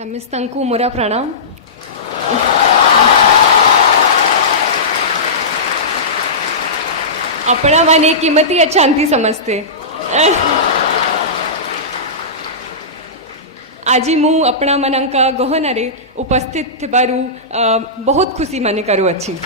Samistanku mora pranam. अपना माने किमती अच्छांती समजते आजी मु अपना मनांका गहनारे उपस्थित थिबारु बहुत खुशी माने करू अच्छी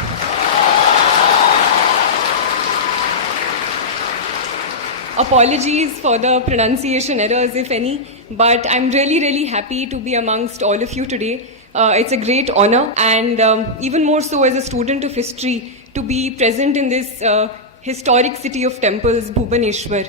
Apologies for the pronunciation errors, if any, but I'm really happy to be amongst all of you today. It's a great honor, and even more so as a student of history, to be present in this historic city of temples, Bhubaneswar,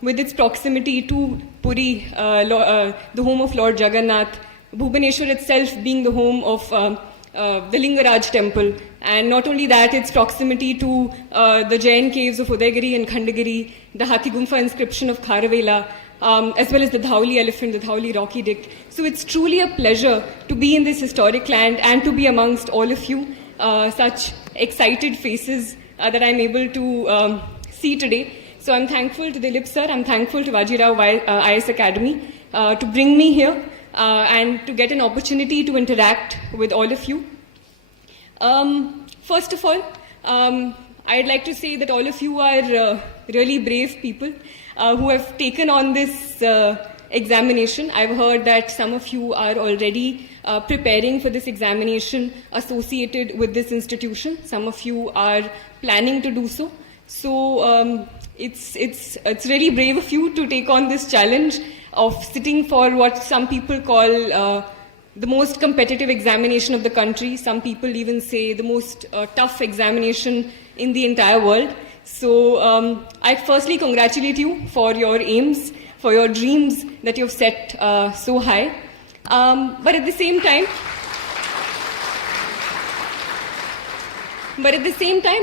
with its proximity to Puri, the home of Lord Jagannath, Bhubaneswar itself being the home of the Lingaraj temple, and not only that, its proximity to the Jain caves of Udaygiri and Khandagiri, the Hathi Gumfa inscription of Kharavela, as well as the Dhauli elephant, the Dhauli rocky dict. So it's truly a pleasure to be in this historic land and to be amongst all of you, such excited faces that I'm able to see today. So I'm thankful to Dilip sir, I'm thankful to Vajirao IAS Academy to bring me here and to get an opportunity to interact with all of you. First of all, I'd like to say that all of you are really brave people who have taken on this examination. I've heard that some of you are already preparing for this examination associated with this institution. Some of you are planning to do so. So it's really brave of you to take on this challenge of sitting for what some people call the most competitive examination of the country. Some people even say the most tough examination in the entire world. So I firstly congratulate you for your aims, for your dreams that you've set so high. But at the same time,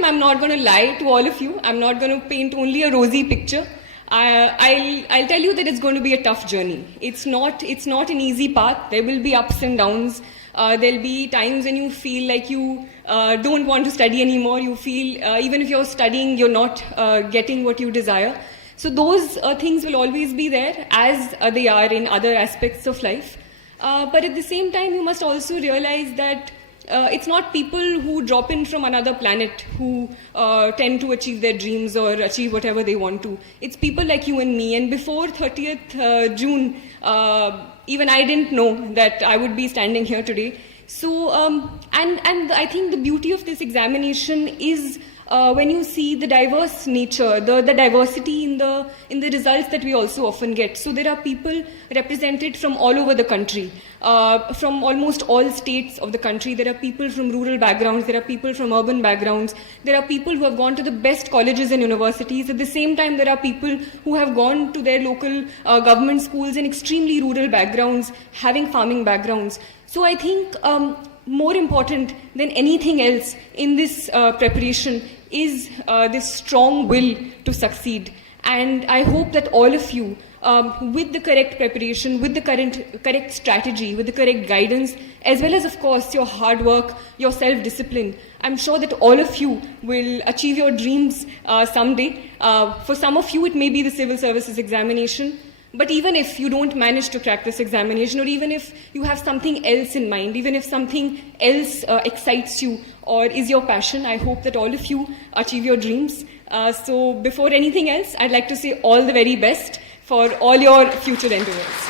I'm not going to lie to all of you. I'm not going to paint only a rosy picture. I'll tell you that it's going to be a tough journey. It's not an easy path. There will be ups and downs. There'll be times when you feel like you don't want to study anymore. You feel even if you're studying, you're not getting what you desire. So those things will always be there, as they are in other aspects of life. But at the same time, you must also realize that it's not people who drop in from another planet who tend to achieve their dreams or achieve whatever they want to. It's people like you and me. And before 30th June, even I didn't know that I would be standing here today. So, and I think the beauty of this examination is when you see the diverse nature, the diversity in the results that we also often get. So there are people represented from all over the country, from almost all states of the country. There are people from rural backgrounds, there are people from urban backgrounds, there are people who have gone to the best colleges and universities. At the same time, there are people who have gone to their local government schools in extremely rural backgrounds, having farming backgrounds. So I think more important than anything else in this preparation is this strong will to succeed. And I hope that all of you, with the correct preparation, with the correct strategy, with the correct guidance, as well as, of course, your hard work, your self-discipline, I'm sure that all of you will achieve your dreams someday. For some of you, it may be the civil services examination. But even if you don't manage to crack this examination, or even if you have something else in mind, even if something else excites you or is your passion, I hope that all of you achieve your dreams. So before anything else, I'd like to say all the very best for all your future endeavors.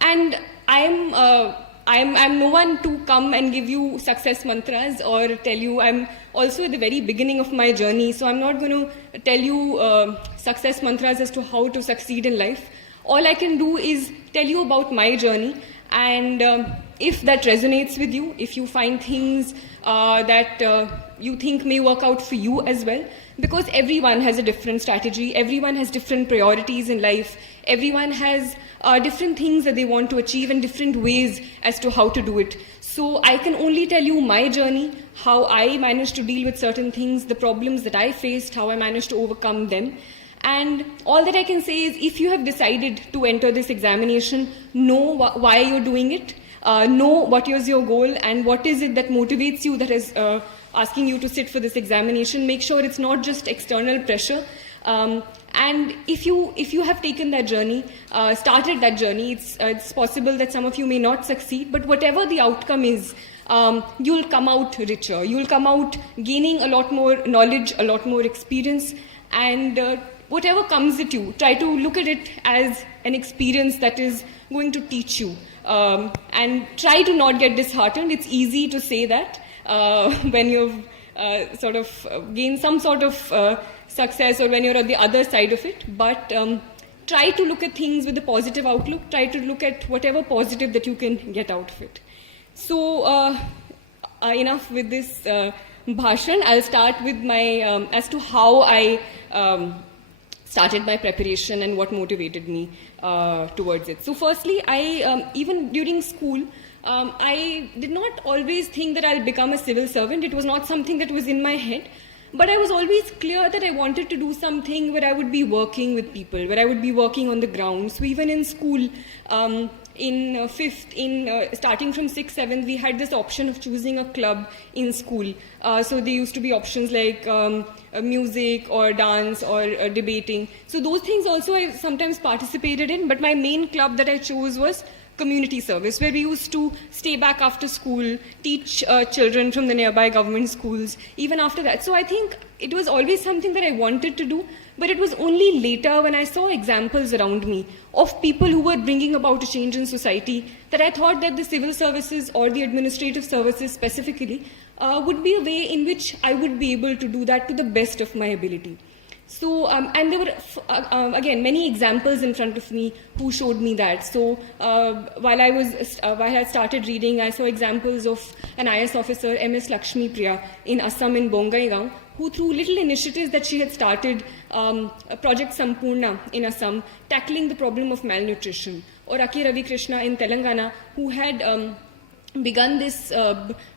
And I'm no one to come and give you success mantras or tell you. I'm also at the very beginning of my journey, so I'm not going to tell you success mantras as to how to succeed in life. All I can do is tell you about my journey, and if that resonates with you, if you find things that you think may work out for you as well, because everyone has a different strategy, everyone has different priorities in life, everyone has different things that they want to achieve and different ways as to how to do it. So I can only tell you my journey, how I managed to deal with certain things, the problems that I faced, how I managed to overcome them. And all that I can say is, if you have decided to enter this examination, know why you're doing it, know what is your goal and what is it that motivates you, that is asking you to sit for this examination. Make sure it's not just external pressure. And if you have taken that journey, started that journey, it's possible that some of you may not succeed, but whatever the outcome is, you'll come out richer. You'll come out gaining a lot more knowledge, a lot more experience, and whatever comes at you, try to look at it as an experience that is going to teach you. And try to not get disheartened. It's easy to say that when you've sort of gained some sort of success, or when you're on the other side of it. But try to look at things with a positive outlook. Try to look at whatever positive that you can get out of it. So enough with this bhashan. I'll start with my as to how I started my preparation and what motivated me towards it. So firstly, I even during school, I did not always think that I'll become a civil servant. It was not something that was in my head. But I was always clear that I wanted to do something where I would be working with people, where I would be working on the ground. So even in school, starting from 6th, 7th, we had this option of choosing a club in school. So there used to be options like music or dance or debating. So those things also I sometimes participated in, but my main club that I chose was community service, where we used to stay back after school, teach children from the nearby government schools, even after that. So I think it was always something that I wanted to do, but it was only later when I saw examples around me of people who were bringing about a change in society that I thought that the civil services or the administrative services specifically would be a way in which I would be able to do that to the best of my ability. So, and there were, again, many examples in front of me who showed me that. So, while I had started reading, I saw examples of an IAS officer, MS Lakshmi Priya, in Assam in Bongaigaon, who through little initiatives that she had started, Project Sampurna in Assam, tackling the problem of malnutrition. Or Aki Ravi Krishna in Telangana, who had begun this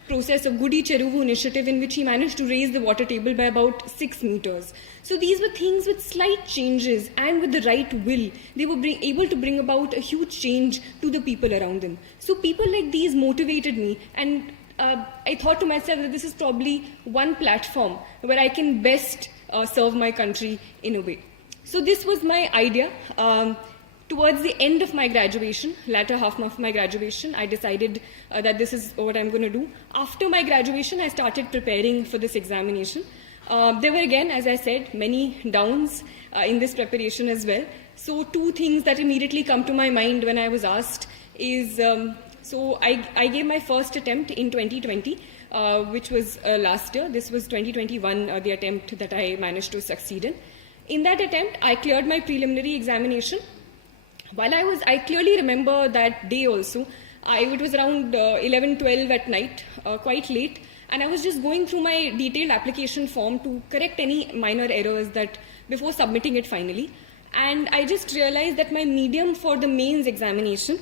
process of Gudi Cheruvu initiative, in which he managed to raise the water table by about 6 meters. So these were things with slight changes, and with the right will, they were able to bring about a huge change to the people around them. So people like these motivated me, and I thought to myself that this is probably one platform where I can best serve my country in a way. So this was my idea. Towards the end of my graduation, latter half of my graduation, I decided that this is what I'm going to do. After my graduation, I started preparing for this examination. There were, again, as I said, many downs in this preparation as well. So 2 things that immediately come to my mind when I was asked is, so I gave my first attempt in 2020, which was last year. This was 2021, the attempt that I managed to succeed in. In that attempt, I cleared my preliminary examination. While I clearly remember that day also. It was around 11, 12 at night, quite late, and I was just going through my detailed application form to correct any minor errors that before submitting it finally. And I just realized that my medium for the mains examination,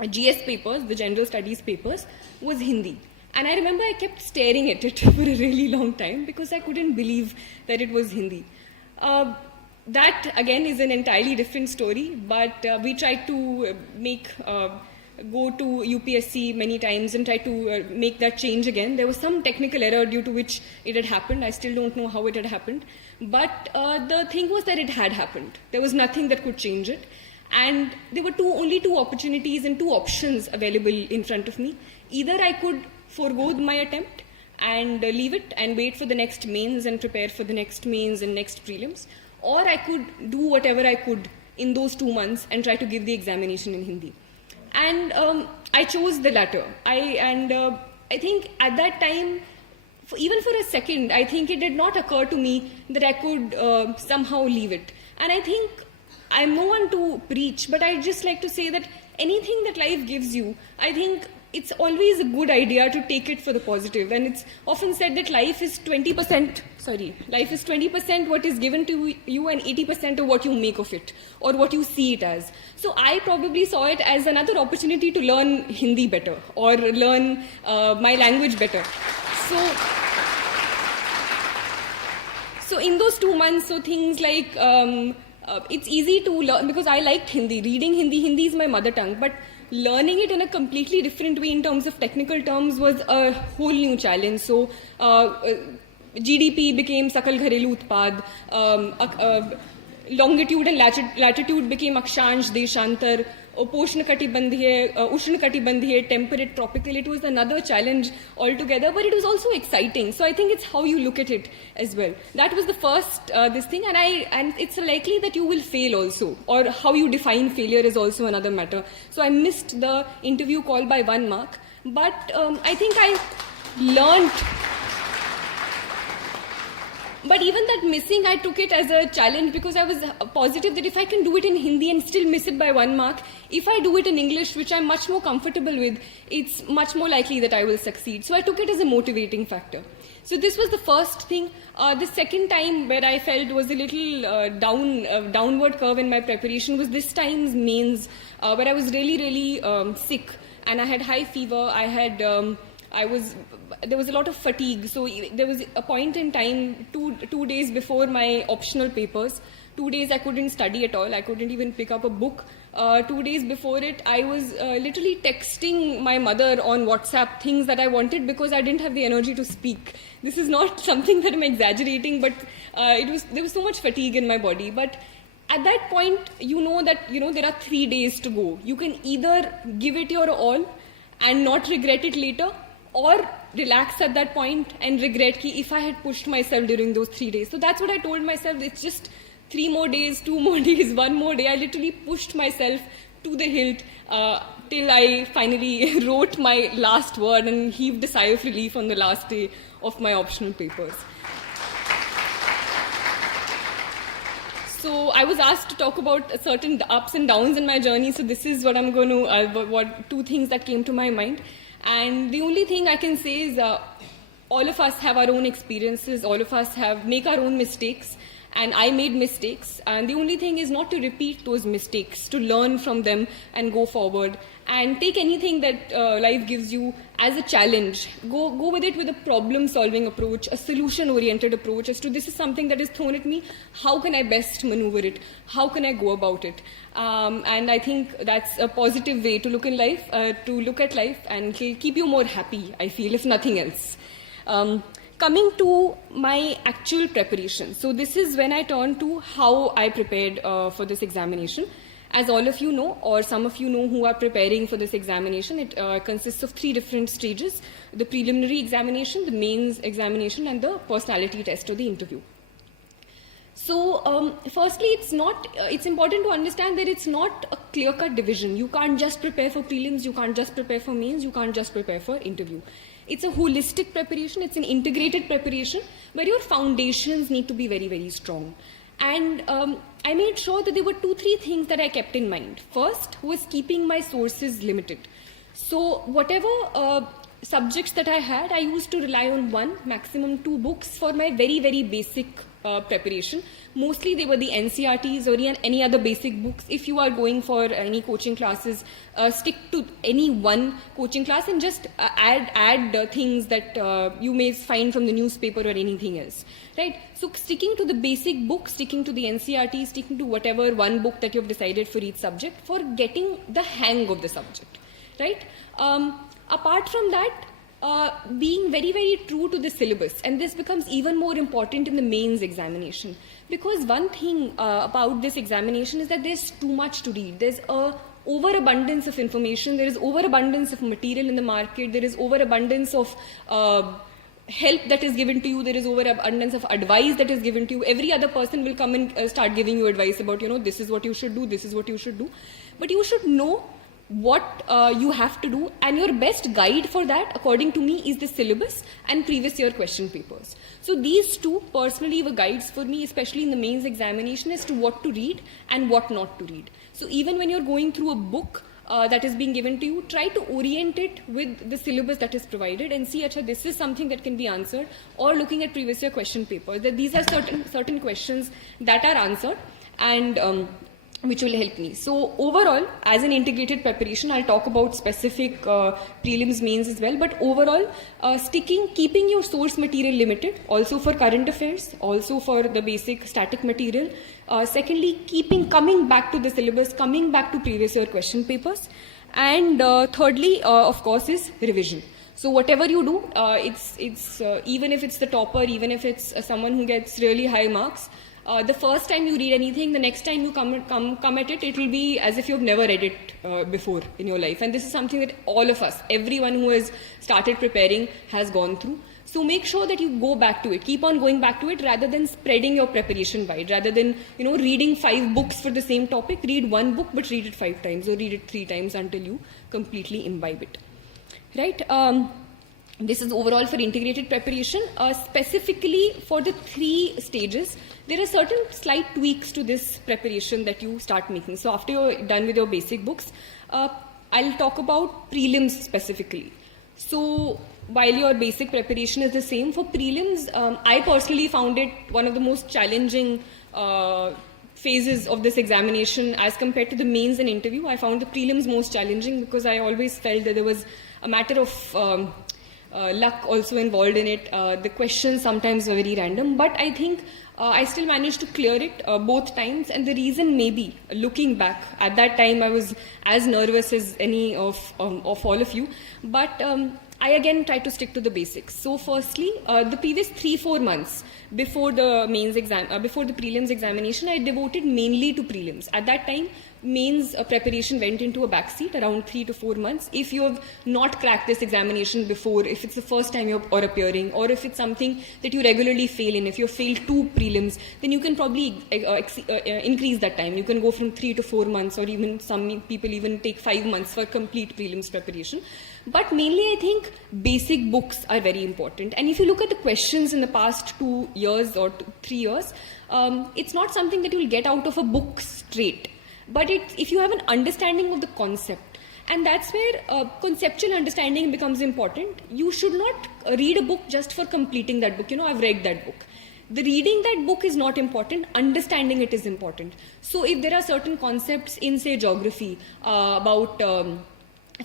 GS papers, the general studies papers, was Hindi. And I remember I kept staring at it for a really long time because I couldn't believe that it was Hindi. That, again, is an entirely different story, but we tried to go to UPSC many times and try to make that change again. There was some technical error due to which it had happened. I still don't know how it had happened. But the thing was that it had happened. There was nothing that could change it. And there were only two opportunities and 2 options available in front of me. Either I could forego my attempt and leave it and wait for the next mains and prepare for the next mains and next prelims, or I could do whatever I could in those 2 months and try to give the examination in Hindi. And I chose the latter. I think at that time, even for a second, I think it did not occur to me that I could somehow leave it. And I think I'm no one to preach, but I'd just like to say that anything that life gives you, I think it's always a good idea to take it for the positive. And it's often said that life is 20% what is given to you and 80% of what you make of it or what you see it as. So I probably saw it as another opportunity to learn Hindi better or learn my language better. So in those 2 months, so things like, it's easy to learn because I liked Hindi. Reading Hindi is my mother tongue, but learning it in a completely different way in terms of technical terms was a whole new challenge. So GDP became Sakal Gharelu Utpad. longitude and latitude became Akshansh, Deshantar, Ushnakatibandhiya, temperate, tropical. It was another challenge altogether, but it was also exciting. So I think it's how you look at it as well. That was the first this thing, and it's likely that you will fail also, or how you define failure is also another matter. So I missed the interview call by 1 mark, but I think I learned. But even that missing, I took it as a challenge, because I was positive that if I can do it in Hindi and still miss it by 1 mark, if I do it in English, which I'm much more comfortable with, it's much more likely that I will succeed. So I took it as a motivating factor. So this was the first thing. The second time where I felt was a little downward curve in my preparation was this time's mains, where I was really sick, and I had high fever. There was a lot of fatigue. So there was a point in time, two days before my optional papers, 2 days I couldn't study at all. I couldn't even pick up a book. 2 days before it, I was literally texting my mother on WhatsApp things that I wanted, because I didn't have the energy to speak. This is not something that I'm exaggerating, but there was so much fatigue in my body. But at that point, you know that there are 3 days to go. You can either give it your all and not regret it later, or relax at that point and regret ki if I had pushed myself during those 3 days. So that's what I told myself. It's just 3 more days, 2 more days, 1 more day. I literally pushed myself to the hilt till I finally wrote my last word and heaved a sigh of relief on the last day of my optional papers. So I was asked to talk about certain ups and downs in my journey. So this is what I'm going to, 2 things that came to my mind. And the only thing I can say is all of us have our own experiences, all of us make our own mistakes, and I made mistakes. And the only thing is not to repeat those mistakes, to learn from them and go forward. And take anything that life gives you as a challenge. Go with it with a problem-solving approach, a solution-oriented approach as to this is something that is thrown at me. How can I best maneuver it? How can I go about it? And I think that's a positive way to look at life, and keep you more happy, I feel, if nothing else. Coming to my actual preparation. So this is when I turn to how I prepared for this examination. As all of you know, or some of you know who are preparing for this examination, it consists of 3 different stages: the preliminary examination, the mains examination, and the personality test or the interview. So firstly, it's important to understand that it's not a clear-cut division. You can't just prepare for prelims, you can't just prepare for mains, you can't just prepare for interview. It's a holistic preparation, it's an integrated preparation where your foundations need to be very, very strong. And I made sure that there were 2-3 things that I kept in mind. First was keeping my sources limited. So whatever subjects that I had, I used to rely on 1, maximum 2 books for my very, very basic preparation. Mostly they were the NCRTs or any other basic books. If you are going for any coaching classes, stick to any one coaching class and just add things that you may find from the newspaper or anything else. Right? So sticking to the basic book, sticking to the NCRT, sticking to whatever one book that you've decided for each subject for getting the hang of the subject. Right? Apart from that, being very, very true to the syllabus, and this becomes even more important in the mains examination, because one thing about this examination is that there's too much to read. There's a overabundance of information, there is overabundance of material in the market, there is overabundance of help that is given to you, there is overabundance of advice that is given to you. Every other person will come and start giving you advice about, this is what you should do, this is what you should do. But you should know what you have to do, and your best guide for that, according to me, is the syllabus and previous year question papers. So these 2 personally were guides for me, especially in the mains examination, as to what to read and what not to read. So even when you're going through a book that is being given to you, try to orient it with the syllabus that is provided and see, this is something that can be answered, or looking at previous year question papers, that these are certain questions that are answered, and which will help me. So overall, as an integrated preparation, I'll talk about specific prelims, mains as well, but overall, keeping your source material limited, also for current affairs, also for the basic static material. Secondly, coming back to the syllabus, coming back to previous year question papers. And thirdly, of course, is revision. So whatever you do, it's even if it's the topper, even if it's someone who gets really high marks, The first time you read anything, the next time you come at it, it will be as if you've never read it before in your life. And this is something that all of us, everyone who has started preparing, has gone through. So make sure that you go back to it, keep on going back to it, rather than spreading your preparation wide, rather than reading 5 books for the same topic. Read one book, but read it 5 times or read it 3 times until you completely imbibe it. Right? This is overall for integrated preparation. Specifically for the 3 stages, there are certain slight tweaks to this preparation that you start making. So after you're done with your basic books, I'll talk about prelims specifically. So while your basic preparation is the same, for prelims, I personally found it one of the most challenging phases of this examination as compared to the mains and interview. I found the prelims most challenging because I always felt that there was a matter of luck also involved in it. The questions sometimes were very random, but I think I still managed to clear it both times. And the reason may be, looking back, at that time I was as nervous as any of all of you, but I again tried to stick to the basics. So firstly, the previous 3-4 months before the mains exam, before the prelims examination, I devoted mainly to prelims. At that time, mains preparation went into a backseat around 3 to 4 months. If you have not cracked this examination before, if it's the first time you're appearing, or if it's something that you regularly fail in, if you failed 2 prelims, then you can probably increase that time. You can go from 3 to 4 months, or even some people even take 5 months for complete prelims preparation. But mainly I think basic books are very important. And if you look at the questions in the past 2 years or 3 years, it's not something that you'll get out of a book straight. But if you have an understanding of the concept, and that's where conceptual understanding becomes important. You should not read a book just for completing that book. I've read that book. The reading that book is not important, understanding it is important. So if there are certain concepts in, say, geography about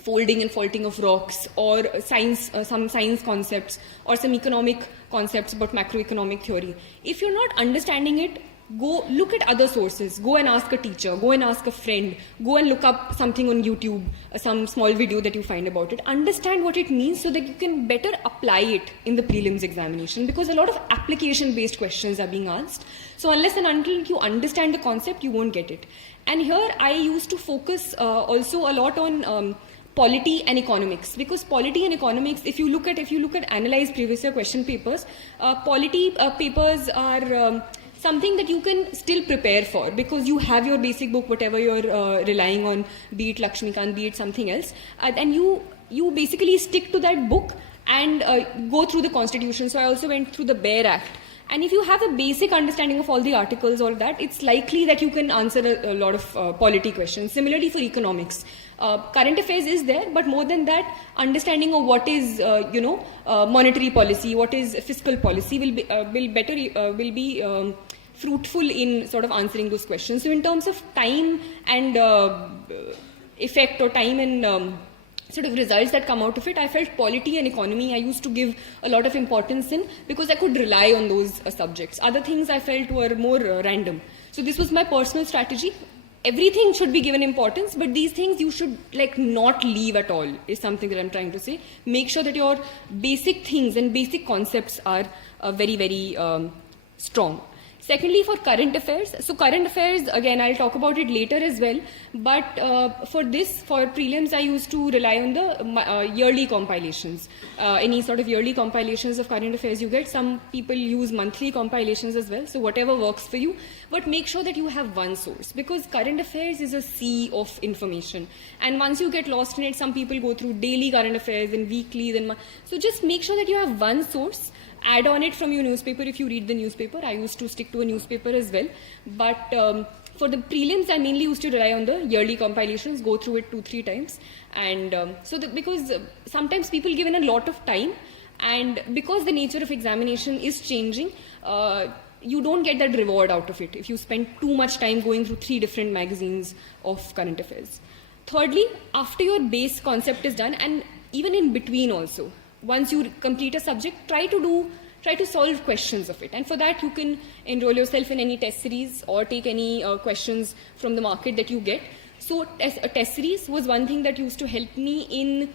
folding and faulting of rocks, or science, some science concepts, or some economic concepts about macroeconomic theory, if you're not understanding it, go look at other sources, go and ask a teacher, go and ask a friend, go and look up something on YouTube, some small video that you find about it. Understand what it means so that you can better apply it in the prelims examination, because a lot of application based questions are being asked. So unless and until you understand the concept, you won't get it. And here I used to focus also a lot on polity and economics, because polity and economics, if you look at analyzed previous year question papers, polity papers are something that you can still prepare for, because you have your basic book, whatever you're relying on, be it Lakshmikant, be it something else, and you basically stick to that book and go through the constitution. So I also went through the Bear Act. And if you have a basic understanding of all the articles, all that, it's likely that you can answer a lot of polity questions. Similarly for economics, current affairs is there, but more than that, understanding of what is monetary policy, what is fiscal policy will be fruitful in sort of answering those questions. So in terms of time and effect, or time and sort of results that come out of it, I felt polity and economy I used to give a lot of importance in, because I could rely on those subjects. Other things I felt were more random. So this was my personal strategy. Everything should be given importance, but these things you should not leave at all, is something that I'm trying to say. Make sure that your basic things and basic concepts are very, very strong. Secondly, for current affairs, so current affairs, again, I'll talk about it later as well, but for prelims, I used to rely on the yearly compilations. Any sort of yearly compilations of current affairs you get. Some people use monthly compilations as well, so whatever works for you, but make sure that you have one source, because current affairs is a sea of information, and once you get lost in it, some people go through daily current affairs and weeklies, so just make sure that you have one source. Add on it from your newspaper if you read the newspaper. I used to stick to a newspaper as well. But for the prelims, I mainly used to rely on the yearly compilations, go through it 2-3 times. And because sometimes people give in a lot of time, and because the nature of examination is changing, you don't get that reward out of it if you spend too much time going through 3 different magazines of current affairs. Thirdly, after your base concept is done, and even in between also, once you complete a subject, try to solve questions of it. And for that, you can enroll yourself in any test series or take any questions from the market that you get. So a test series was one thing that used to help me in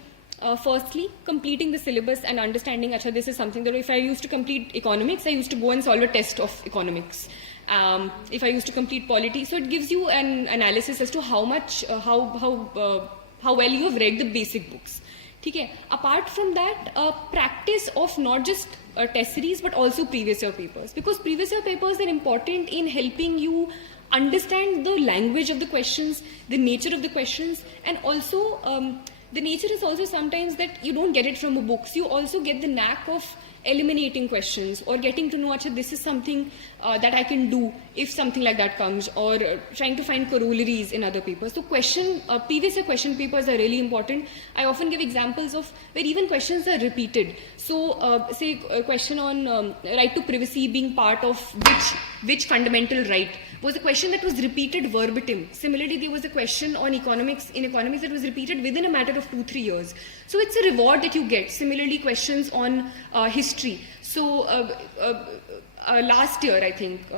firstly completing the syllabus and understanding, this is something that if I used to complete economics, I used to go and solve a test of economics. If I used to complete polity, so it gives you an analysis as to how much, how well you have read the basic books. Okay. Apart from that, practice of not just test series but also previous year papers, because previous year papers are important in helping you understand the language of the questions, the nature of the questions, and also the nature is also sometimes that you don't get it from a book. So you also get the knack of eliminating questions or getting to know, Acha, this is something that I can do if something like that comes, or trying to find corollaries in other papers. So previous year question papers are really important. I often give examples of where even questions are repeated. So say a question on right to privacy being part of which fundamental right was a question that was repeated verbatim. Similarly, there was a question on economics that was repeated within a matter of 2-3 years. So it's a reward that you get. Similarly, questions on history. So last year, I think,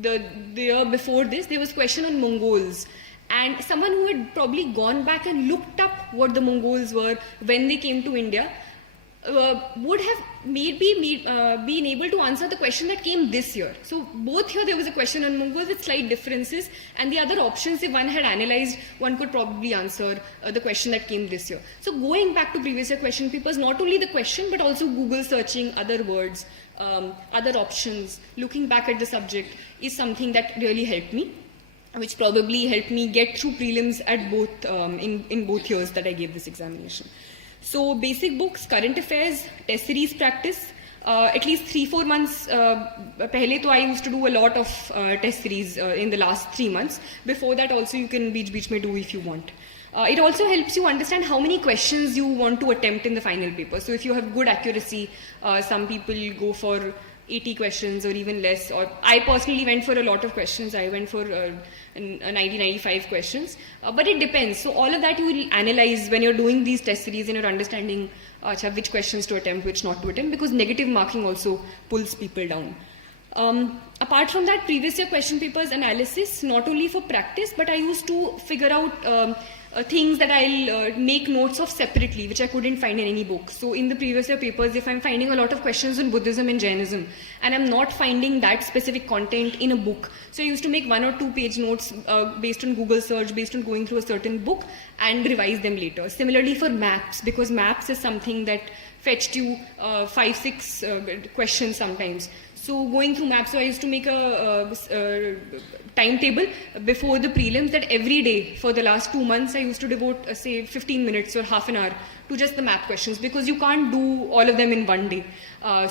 the year before this, there was a question on Mongols. And someone who had probably gone back and looked up what the Mongols were when they came to India would have maybe been able to answer the question that came this year. So both here there was a question on Mongols with slight differences, and the other options, if one had analyzed, one could probably answer the question that came this year. So going back to previous year question papers, not only the question but also Google searching other words, other options, looking back at the subject is something that really helped me, which probably helped me get through prelims at both in both years that I gave this examination. So basic books, current affairs, test series practice, at least 3-4 months pehle to I used to do a lot of test series in the last 3 months. Before that also you can beech mein do if you want. It also helps you understand how many questions you want to attempt in the final paper. So if you have good accuracy, some people go for 80 questions or even less, or I personally went for a lot of questions. I went for 90-95 questions, but it depends. So all of that you will analyze when you're doing these test series and you're understanding which questions to attempt, which not to attempt, because negative marking also pulls people down. Apart from that, previous year question papers analysis, not only for practice, but I used to figure out things that I'll make notes of separately, which I couldn't find in any book. So in the previous year papers, if I'm finding a lot of questions on Buddhism and Jainism, and I'm not finding that specific content in a book, so I used to make 1 or 2 page notes based on Google search, based on going through a certain book, and revise them later. Similarly for maps, because maps is something that fetched you 5-6 questions sometimes. So going through maps, so I used to make a timetable before the prelims that every day for the last 2 months I used to devote say 15 minutes or half an hour to just the map questions, because you can't do all of them in one day.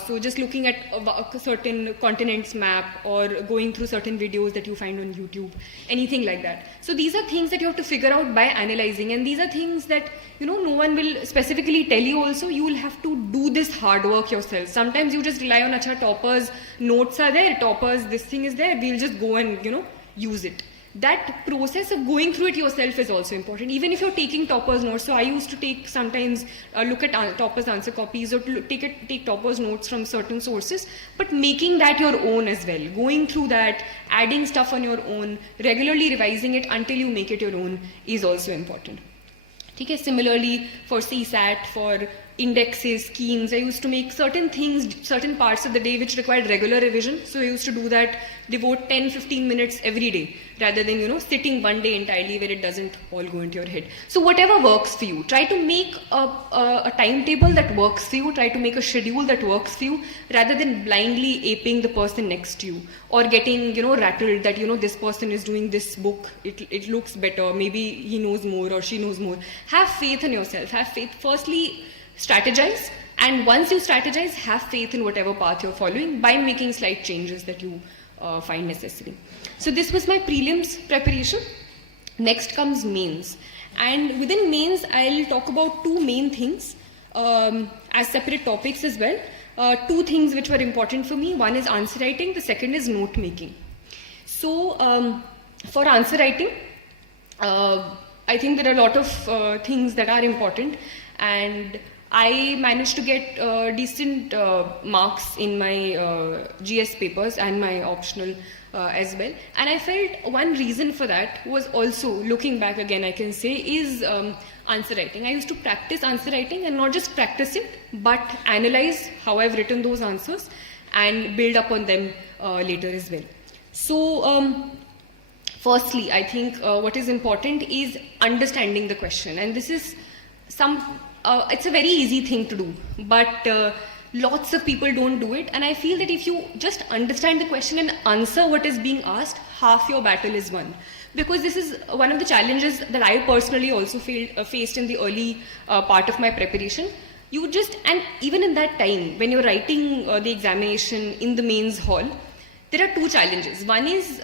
So just looking at a certain continent's map or going through certain videos that you find on YouTube, anything like that. So these are things that you have to figure out by analyzing, and these are things that no one will specifically tell you also. You will have to do this hard work yourself. Sometimes you just rely on acha toppers, notes are there, toppers, this thing is there, we'll just go and use it. That process of going through it yourself is also important, even if you're taking toppers notes. So I used to take sometimes look at toppers answer copies or take toppers notes from certain sources, but making that your own as well, going through that, adding stuff on your own, regularly revising it until you make it your own is also important. Okay, similarly for CSAT, for indexes, schemes, I used to make certain things, certain parts of the day which required regular revision. So I used to do that, devote 10-15 minutes every day, rather than, sitting one day entirely where it doesn't all go into your head. So whatever works for you, try to make a timetable that works for you, try to make a schedule that works for you, rather than blindly aping the person next to you, or getting, rattled that, this person is doing this book, it looks better, maybe he knows more or she knows more. Have faith in yourself, have faith. Firstly, strategize, and once you strategize, have faith in whatever path you're following by making slight changes that you find necessary. So this was my prelims preparation. Next comes mains, and within mains I'll talk about 2 main things as separate topics as well. 2 things which were important for me. One is answer writing, the second is note making. So for answer writing, I think there are a lot of things that are important, and I managed to get decent marks in my GS papers and my optional as well. And I felt one reason for that was also, looking back again I can say, is answer writing. I used to practice answer writing, and not just practice it, but analyze how I've written those answers and build up on them later as well. So, firstly, I think what is important is understanding the question, and this is it's a very easy thing to do, but lots of people don't do it, and I feel that if you just understand the question and answer what is being asked, half your battle is won. Because this is one of the challenges that I personally also faced in the early part of my preparation. And even in that time, when you're writing the examination in the mains hall, there are two challenges. One is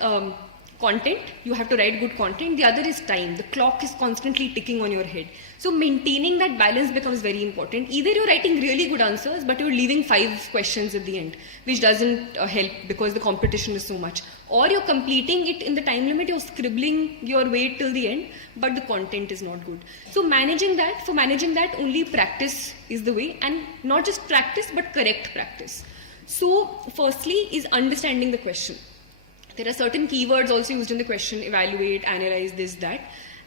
content, you have to write good content. The other is time. The clock is constantly ticking on your head. So maintaining that balance becomes very important. Either you're writing really good answers, but you're leaving 5 questions at the end, which doesn't help because the competition is so much. Or you're completing it in the time limit, you're scribbling your way till the end, but the content is not good. So managing that, only practice is the way, and not just practice, but correct practice. So firstly is understanding the question. There are certain keywords also used in the question: evaluate, analyze, this, that.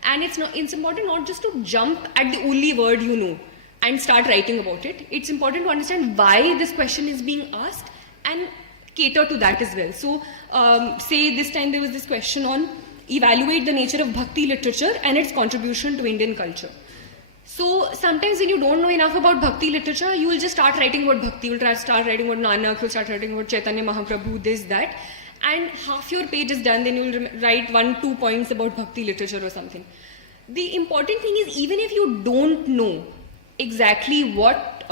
And it's important not just to jump at the only word you know and start writing about it. It's important to understand why this question is being asked and cater to that as well. So say this time there was this question on evaluate the nature of Bhakti literature and its contribution to Indian culture. So sometimes when you don't know enough about Bhakti literature, you will just start writing about Bhakti. You will start writing about Nanak, you will start writing about Chaitanya Mahaprabhu, this, that. And half your page is done, then you will write 1-2 points about Bhakti literature or something. The important thing is, even if you don't know exactly what,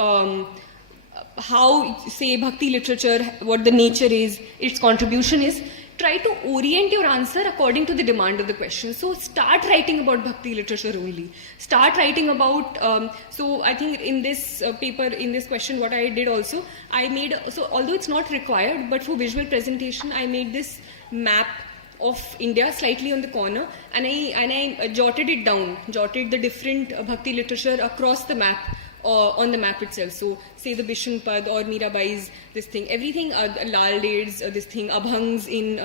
how, say, Bhakti literature, what the nature is, its contribution is, try to orient your answer according to the demand of the question. So start writing about Bhakti literature only. Start writing about, so I think in this paper, in this question, what I did also, I made, so although it's not required, but for visual presentation, I made this map of India slightly on the corner, and I jotted it down, jotted the different Bhakti literature across the map, on the map itself. So say the Bishan Pad or Mirabai's this thing, everything, Lal Ded's this thing, Abhangs in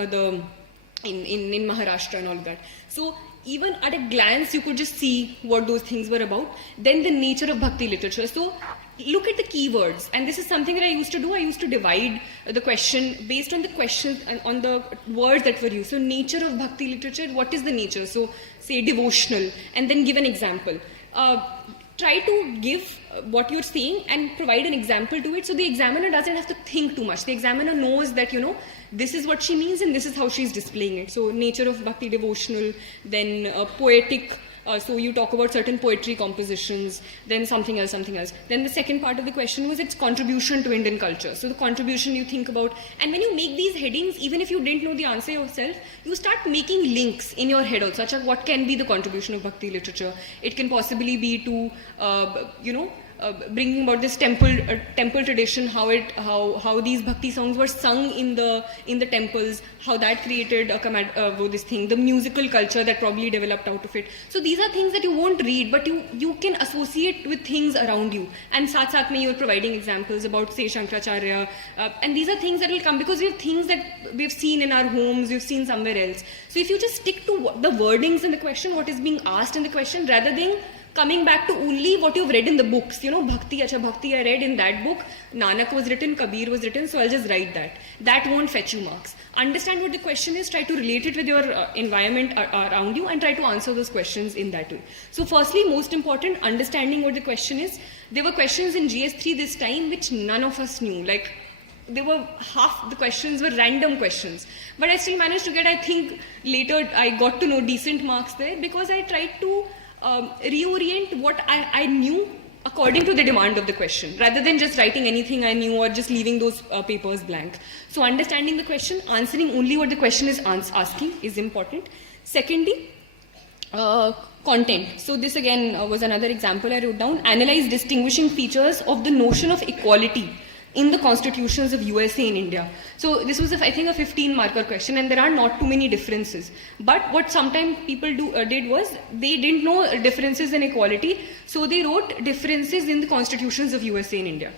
Maharashtra and all that. So even at a glance you could just see what those things were about. Then the nature of Bhakti literature. So look at the keywords, and this is something that I used to do. I used to divide the question based on the questions and on the words that were used. So nature of Bhakti literature, what is the nature? So say devotional, and then give an example. Try to give what you're saying and provide an example to it, so the examiner doesn't have to think too much. The examiner knows that, this is what she means and this is how she's displaying it. So nature of Bhakti devotional, then poetic, so you talk about certain poetry compositions, then something else. Then the second part of the question was its contribution to Indian culture. So the contribution you think about, and when you make these headings, even if you didn't know the answer yourself, you start making links in your head also. What can be the contribution of Bhakti literature? It can possibly be to, bringing about this temple tradition, how these Bhakti songs were sung in the temples, how that created the musical culture that probably developed out of it. So these are things that you won't read, but you can associate with things around you. And saath mein you're providing examples about, say, Shankaracharya, and these are things that will come because we have things that we've seen in our homes, we've seen somewhere else. So if you just stick to the wordings in the question, what is being asked in the question, rather than coming back to only what you've read in the books. Bhakti I read in that book, Nanak was written, Kabir was written, so I'll just write that. That won't fetch you marks. Understand what the question is, try to relate it with your environment around you, and try to answer those questions in that way. So firstly, most important, understanding what the question is. There were questions in GS3 this time which none of us knew. Like, they were half the questions were random questions. But I still managed to get, I think, later I got to know decent marks there because I tried to reorient what I knew according to the demand of the question, rather than just writing anything I knew or just leaving those papers blank. So understanding the question, answering only what the question is asking is important. Secondly, content. So this again was another example I wrote down. Analyze distinguishing features of the notion of equality in the constitutions of USA and India. So this was, I think, a 15-marker question, and there are not too many differences. But what sometimes people did was, they didn't know differences in equality, so they wrote differences in the constitutions of USA and India.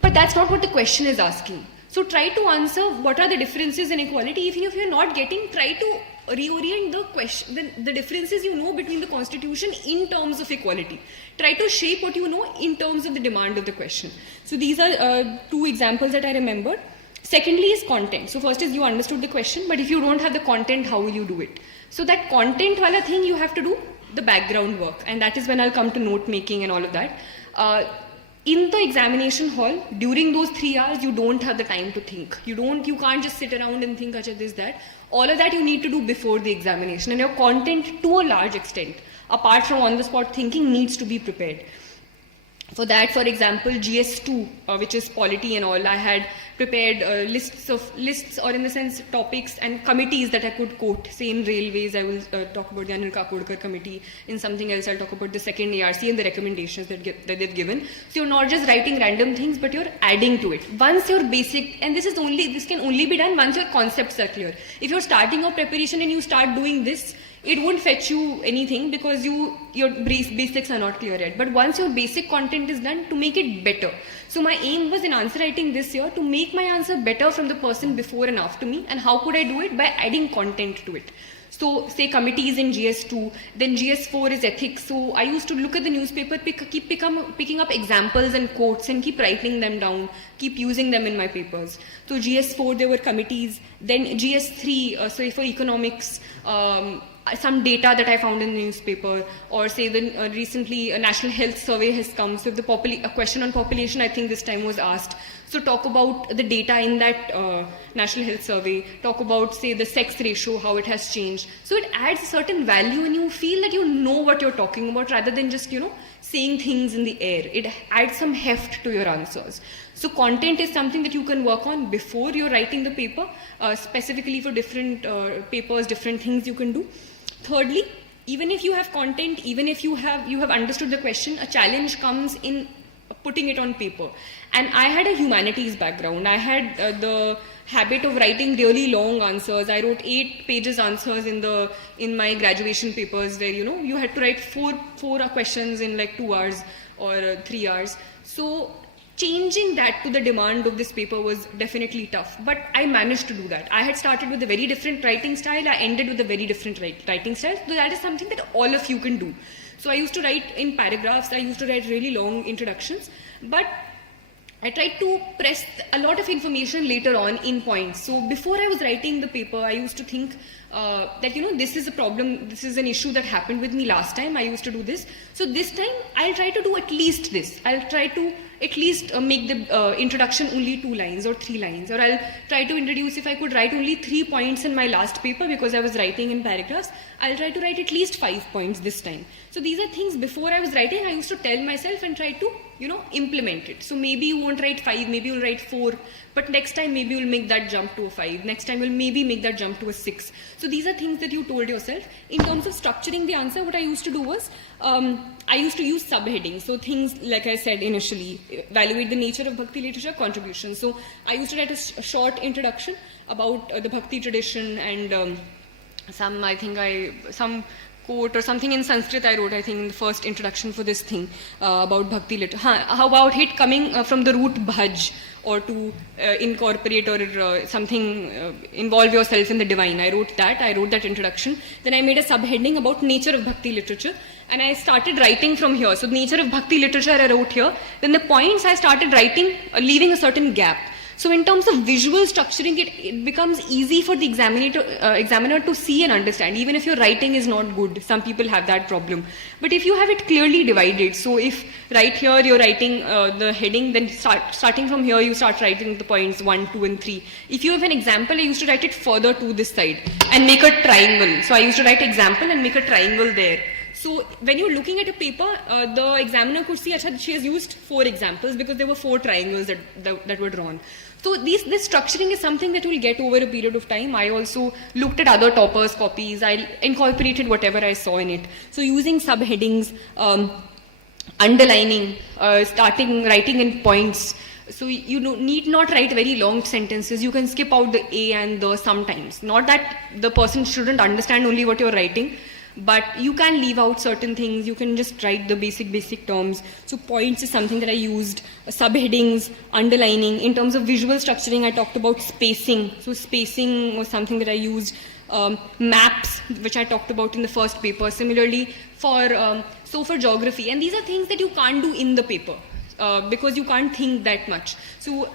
But that's not what the question is asking. So try to answer what are the differences in equality. Even if you're not getting, try to reorient the question, the differences you know between the constitution in terms of equality. Try to shape what you know in terms of the demand of the question. So these are 2 examples that I remember. Secondly is content. So first is you understood the question, but if you don't have the content, how will you do it? So that content wala thing, you have to do the background work, and that is when I'll come to note making and all of that. In the examination hall, during those 3 hours, you don't have the time to think. You can't just sit around and think, acha, this, that. All of that you need to do before the examination, and your content, to a large extent, apart from on-the-spot thinking, needs to be prepared. For that, for example, GS2, which is polity and all, I had prepared lists or in the sense topics and committees that I could quote. Say in railways, I will talk about the Anil Kakodkar committee. In something else, I'll talk about the second ARC and the recommendations that they've given. So you're not just writing random things, but you're adding to it. Once your basic, and this can only be done once your concepts are clear. If you're starting your preparation and you start doing this, it won't fetch you anything because your basics are not clear yet. But once your basic content is done, to make it better. So my aim was in answer writing this year to make my answer better from the person before and after me. And how could I do it? By adding content to it. So say committees in GS2, then GS4 is ethics. So I used to look at the newspaper, keep picking up examples and quotes and keep writing them down, keep using them in my papers. So GS4, there were committees. Then GS3, so for economics, some data that I found in the newspaper, or say recently a national health survey has come. So if a question on population, I think this time was asked. So talk about the data in that national health survey, talk about say the sex ratio, how it has changed. So it adds a certain value and you feel that you know what you're talking about rather than just, saying things in the air. It adds some heft to your answers. So content is something that you can work on before you're writing the paper, specifically for different papers, different things you can do. Thirdly, even if you have content, even if you have understood the question, a challenge comes in putting it on paper. And I had a humanities background. I had the habit of writing really long answers. I wrote 8 pages answers in my graduation papers where, you had to write four questions in like 2 hours or 3 hours. So changing that to the demand of this paper was definitely tough, but I managed to do that. I had started with a very different writing style. I ended with a very different writing style. So that is something that all of you can do. So I used to write in paragraphs. I used to write really long introductions, but I tried to press a lot of information later on in points. So before I was writing the paper, I used to think that, this is a problem, this is an issue that happened with me last time. I used to do this. So this time, I'll try to do at least this. I'll try to at least make the introduction only 2 lines or 3 lines. Or I'll try to introduce, if I could write only 3 points in my last paper because I was writing in paragraphs, I'll try to write at least 5 points this time. So these are things before I was writing, I used to tell myself and try to, implement it. So maybe you won't write 5, maybe you'll write 4, but next time maybe you'll make that jump to a 5. Next time you'll maybe make that jump to a 6. So these are things that you told yourself. In terms of structuring the answer, what I used to do was, I used to use subheadings. So things, like I said initially, evaluate the nature of Bhakti literature, contribution. So I used to write a short introduction about the Bhakti tradition and some quote or something in Sanskrit I wrote, I think, in the first introduction for this thing about Bhakti literature. How about it coming from the root bhaj, or to incorporate or something, involve yourself in the divine. I wrote that introduction. Then I made a subheading about nature of Bhakti literature. And I started writing from here. So the nature of Bhakti literature I wrote here. Then the points I started writing, leaving a certain gap. So in terms of visual structuring, it becomes easy for the examiner to see and understand, even if your writing is not good. Some people have that problem. But if you have it clearly divided, so if right here you're writing the heading, then starting from here you start writing the points 1, 2 and 3. If you have an example, I used to write it further to this side and make a triangle. So I used to write example and make a triangle there. So when you're looking at a paper, the examiner could see, she has used 4 examples because there were 4 triangles that were drawn. So this structuring is something that we'll get over a period of time. I also looked at other toppers' copies. I incorporated whatever I saw in it. So using subheadings, underlining, writing in points. So you need not write very long sentences. You can skip out the a and the sometimes. Not that the person shouldn't understand only what you're writing, but you can leave out certain things. You can just write the basic terms. So points is something that I used. Subheadings, underlining. In terms of visual structuring, I talked about spacing. So spacing was something that I used. Maps, which I talked about in the first paper. Similarly, for geography. And these are things that you can't do in the paper because you can't think that much. So